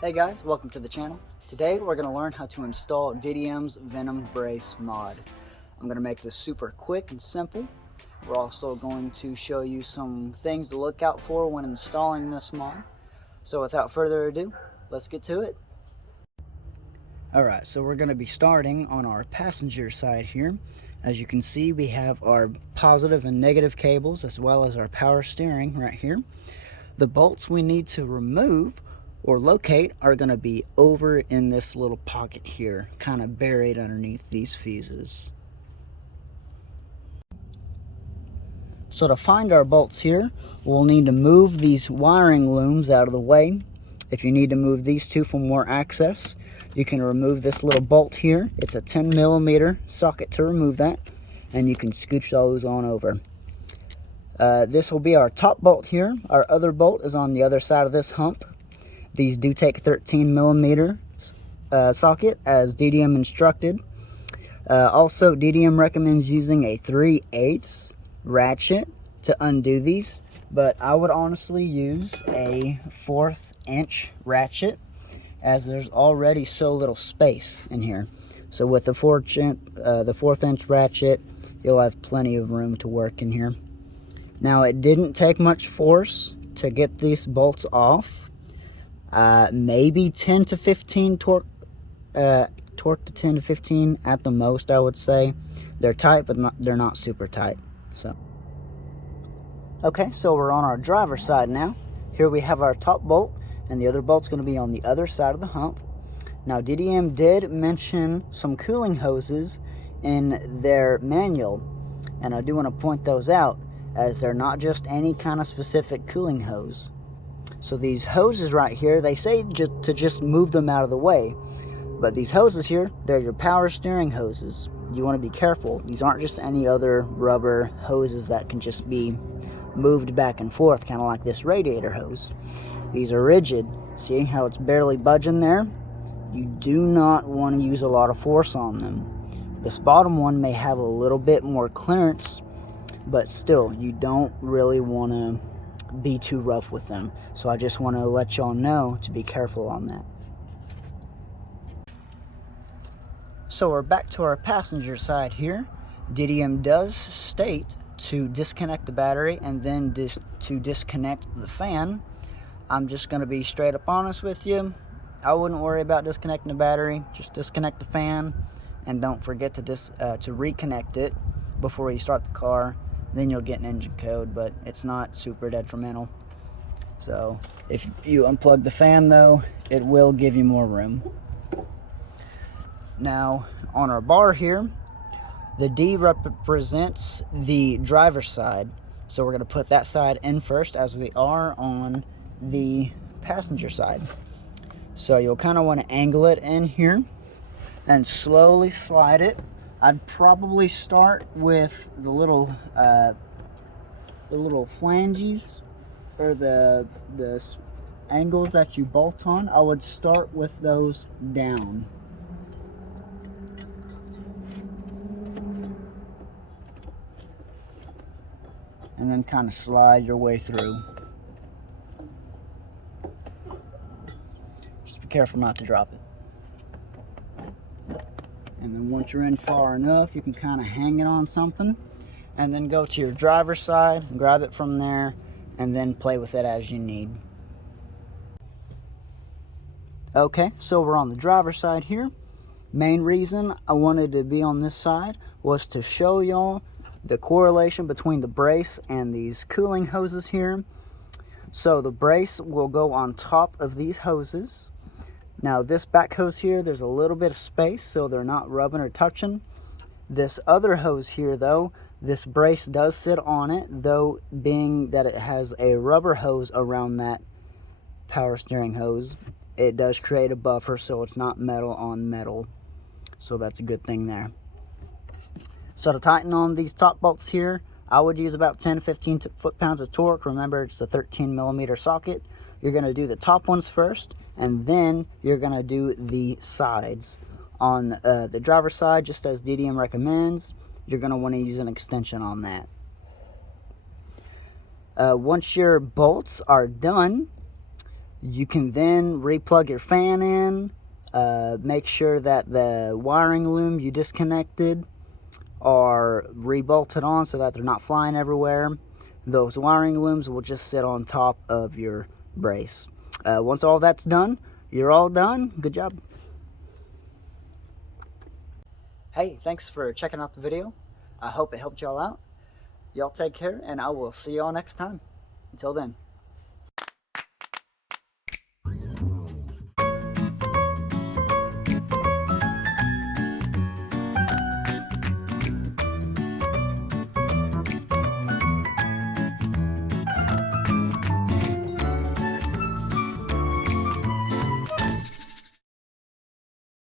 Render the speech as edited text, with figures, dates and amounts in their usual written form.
Hey guys, welcome to the channel. Today we're going to learn how to install DDM's Venom Brace mod. I'm going to make this super quick and simple. We're also going to show you some things to look out for when installing this mod. So without further ado, let's get to it. Alright, so we're going to be starting on our passenger side here. As you can see, we have our positive and negative cables as well as our power steering right here. The bolts we need to remove or locate are going to be over in this little pocket here, kind of buried underneath these fuses. So to find our bolts here, we'll need to move these wiring looms out of the way. If you need to move these two for more access, you can remove this little bolt here. It's a 10mm socket to remove that, and you can scooch those on over. This will be our top bolt here. Our other bolt is on the other side of this hump. These do take 13mm socket as DDM instructed. Also, DDM recommends using a 3/8 ratchet to undo these, but I would honestly use a 1/4 inch ratchet as there's already so little space in here. So with the 1/4 inch ratchet, you'll have plenty of room to work in here. Now, it didn't take much force to get these bolts off. Maybe 10 to 15 torque to 10 to 15 at the most, I would say. They're tight, but they're not super tight. So okay, so we're on our driver's side now. Here we have our top bolt, and the other bolt's going to be on the other side of the hump. Now, DDM did mention some cooling hoses in their manual, and I do want to point those out, as they're not just any kind of specific cooling hose. So these hoses right here, they say to just move them out of the way. But these hoses here, they're your power steering hoses. You want to be careful. These aren't just any other rubber hoses that can just be moved back and forth, kind of like this radiator hose. These are rigid. See how it's barely budging there? You do not want to use a lot of force on them. This bottom one may have a little bit more clearance, but still, you don't really want to be too rough with them. So I just want to let y'all know to be careful on that. So we're back to our passenger side here. DDM does state to disconnect the battery and then to disconnect the fan. I'm just going to be straight up honest with you. I wouldn't worry about disconnecting the battery. Just disconnect the fan, and don't forget to reconnect it before you start the car. Then you'll get an engine code, but it's not super detrimental. So if you unplug the fan though, it will give you more room. Now on our bar here, the D represents the driver's side. So we're going to put that side in first, as we are on the passenger side. So you'll kind of want to angle it in here and slowly slide it. I'd probably start with the little flanges, or the angles that you bolt on. I would start with those down. And then kind of slide your way through. Just be careful not to drop it. And then once you're in far enough, you can kind of hang it on something, and then go to your driver's side, grab it from there, and then play with it as you need. Okay, so we're on the driver's side here. Main reason I wanted to be on this side was to show y'all the correlation between the brace and these cooling hoses here. So the brace will go on top of these hoses. Now this back hose here, there's a little bit of space, so they're not rubbing or touching. This other hose here though, this brace does sit on it, though being that it has a rubber hose around that power steering hose, it does create a buffer, so it's not metal on metal. So that's a good thing there. So to tighten on these top bolts here, I would use about 10 to 15 foot-pounds of torque. Remember, it's a 13mm socket. You're going to do the top ones first, and then you're going to do the sides. On the driver's side, just as DDM recommends, you're going to want to use an extension on that. Once your bolts are done, You can then replug your fan in, make sure that the wiring loom you disconnected are rebolted on so that they're not flying everywhere. Those wiring looms will just sit on top of your brace. Once all that's done, you're all done. Good job. Hey, thanks for checking out the video. I hope it helped y'all out. Y'all take care, and I will see y'all next time. Until then.